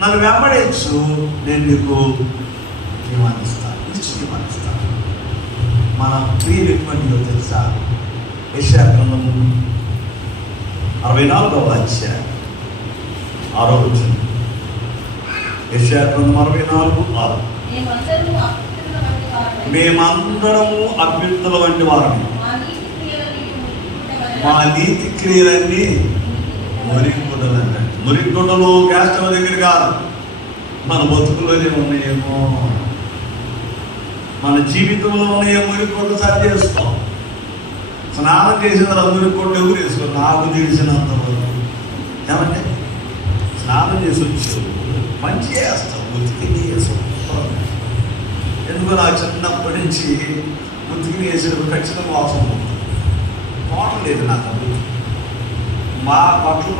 నన్ను వెంబడించు, నేను నీకు జీవాన్నిస్తాను, జీవాన్నిస్తాను. మన ప్రియులు ఎటువంటిదో తెలుసా? యెషయా గ్రంథము 64వ అధ్యాయం 6వ వచనం. యెషయా గ్రంథం 64:6. మేమందరము అభ్యున్నతుల వంటి వారమే, మా నీతి క్రియలన్నీ మురిగుడ్డలు అంటే మురిగుడ్డలు క్యాస్టమ్ దగ్గర కాదు, మన బతుకులోనే ఉన్నాయేమో, మన జీవితంలో ఉన్నాయో మురిగుడ్డలు సరి చేస్తాం. స్నానం చేసిన తర్వాత మురిగుడ్డ ఎవరు వేసుకో, నాకు తెలిసినంత వరకు ఏమంటే స్నానం చేసి వచ్చావు మంచి వేస్తాం, ఉతికి వేస్తాం. ఎందుకు నాకు చిన్నప్పటి నుంచి ఉతికి వేసేటప్పుడు ఖచ్చితంగా వాసన పోవడం లేదు. నాకు మా బట్టలు